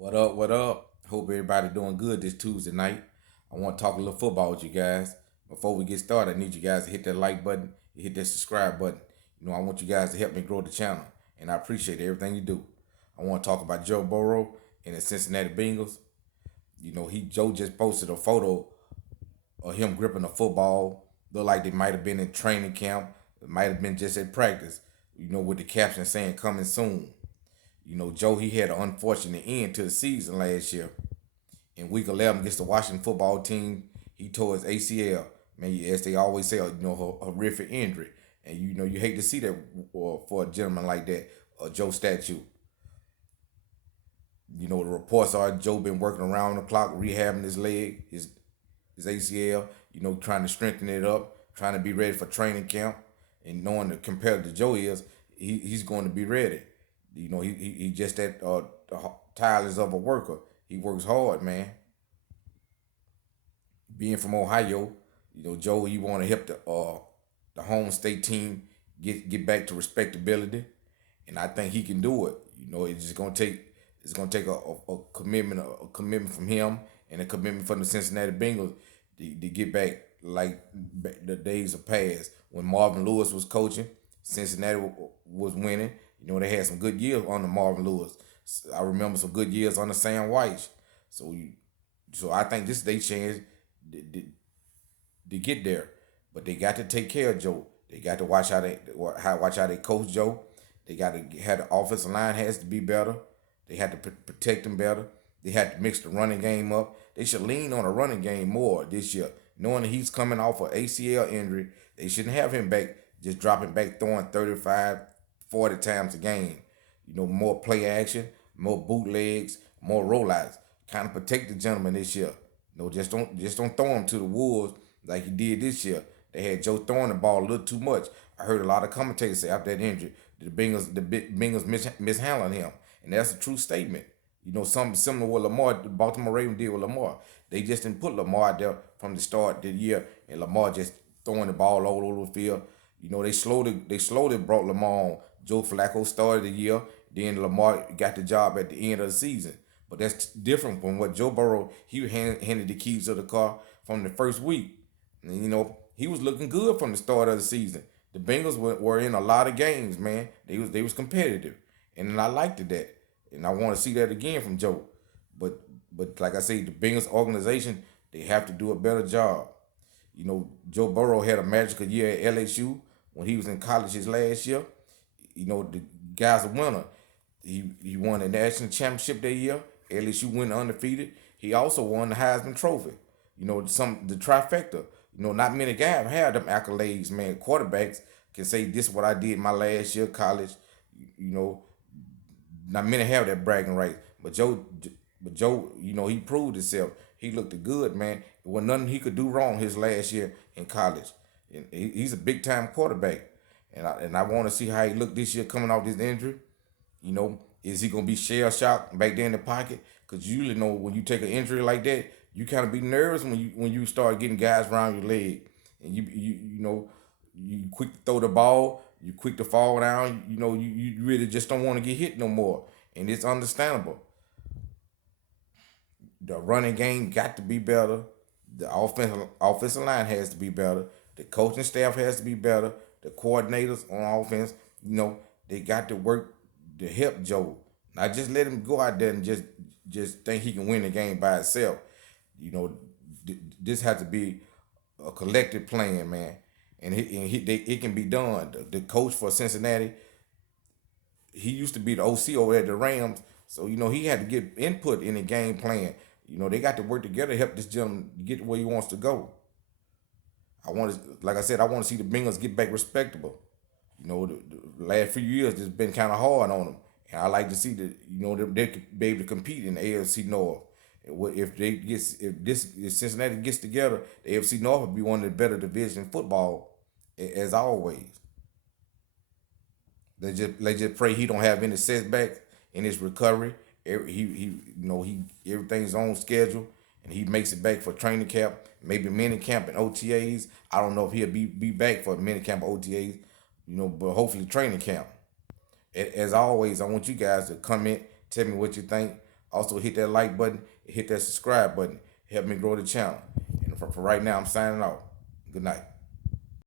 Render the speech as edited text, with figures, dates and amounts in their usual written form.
What up? What up? Hope everybody doing good this Tuesday night. I want to talk a little football with you guys. Before we get started, I need you guys to hit that like button, hit that subscribe button. I want you guys to help me grow the channel, and I appreciate everything you do. I want to talk about Joe Burrow and the Cincinnati Bengals. Joe just posted a photo of him gripping a football. Looked like they might have been in training camp. It might have been just at practice. With the caption saying "coming soon." Joe, he had an unfortunate end to the season last year. In week 11 against the Washington football team, he tore his ACL. Man, as they always say, horrific injury. And you hate to see that for a gentleman like that, Joe Statue. The reports are Joe been working around the clock, rehabbing his leg, his ACL, trying to strengthen it up, trying to be ready for training camp. And knowing the competitor Joe is, he's going to be ready. He just that tireless of a worker. He works hard, man. Being from Ohio, Joe, he want to help the home state team get back to respectability, and I think he can do it. It's gonna take a commitment from him and a commitment from the Cincinnati Bengals to get back like the days of past when Marvin Lewis was coaching. Cincinnati was winning. They had some good years under Marvin Lewis. I remember some good years under Sam White. So, so I think this is their chance to get there, but they got to take care of Joe. They got to watch how they coach Joe. They got to have the offensive line has to be better. They had to protect him better. They had to mix the running game up. They should lean on the running game more this year, knowing that he's coming off an ACL injury. They shouldn't have him back just dropping back throwing 35, 40 times a game. More play action, more bootlegs, more rollouts. Kind of protect the gentleman this year. Just don't throw him to the wolves like he did this year. They had Joe throwing the ball a little too much. I heard a lot of commentators say after that injury, the Bengals mishandling him, and that's a true statement. Something similar to what the Baltimore Ravens did with Lamar. They just didn't put Lamar out there from the start of the year, and Lamar just throwing the ball all over the field. They slowly brought Lamar on. Joe Flacco started the year, then Lamar got the job at the end of the season. But that's different from what Joe Burrow, he handed the keys of the car from the first week. And, he was looking good from the start of the season. The Bengals were in a lot of games, man. They was competitive, and I liked that, and I want to see that again from Joe. But like I say, the Bengals organization, they have to do a better job. Joe Burrow had a magical year at LSU when he was in college his last year. The guy's a winner. He won the national championship that year. LSU went undefeated. He also won the Heisman Trophy. The trifecta. Not many guys have them accolades, man. Quarterbacks can say this is what I did my last year of college. You know, Not many have that bragging right. But Joe, he proved himself. He looked good, man. There was nothing he could do wrong his last year in college. And he's a big time quarterback. And I want to see how he looked this year coming off this injury. Is he gonna be shell shocked back there in the pocket? Because you usually know when you take an injury like that, you kind of be nervous when you start getting guys around your leg, and you quick to throw the ball, you quick to fall down. You really just don't want to get hit no more, and it's understandable. The running game got to be better. The offensive line has to be better. The coaching staff has to be better. The coordinators on offense, they got to work to help Joe. Not just let him go out there and just think he can win the game by himself. This has to be a collective plan, man, it can be done. The coach for Cincinnati, he used to be the OC over at the Rams, so he had to get input in the game plan. They got to work together to help this gentleman get where he wants to go. Like I said, I want to see the Bengals get back respectable. The last few years it's been kind of hard on them, and I like to see that they could be able to compete in the AFC North. If Cincinnati gets together, the AFC North will be one of the better divisions in football, as always. They just pray he don't have any setbacks in his recovery. He everything's on schedule, and he makes it back for training camp, maybe mini camp and OTAs. I don't know if he'll be back for mini camp OTAs, but hopefully training camp. As always, I want you guys to comment, tell me what you think. Also hit that like button, hit that subscribe button. Help me grow the channel. And for right now, I'm signing off. Good night.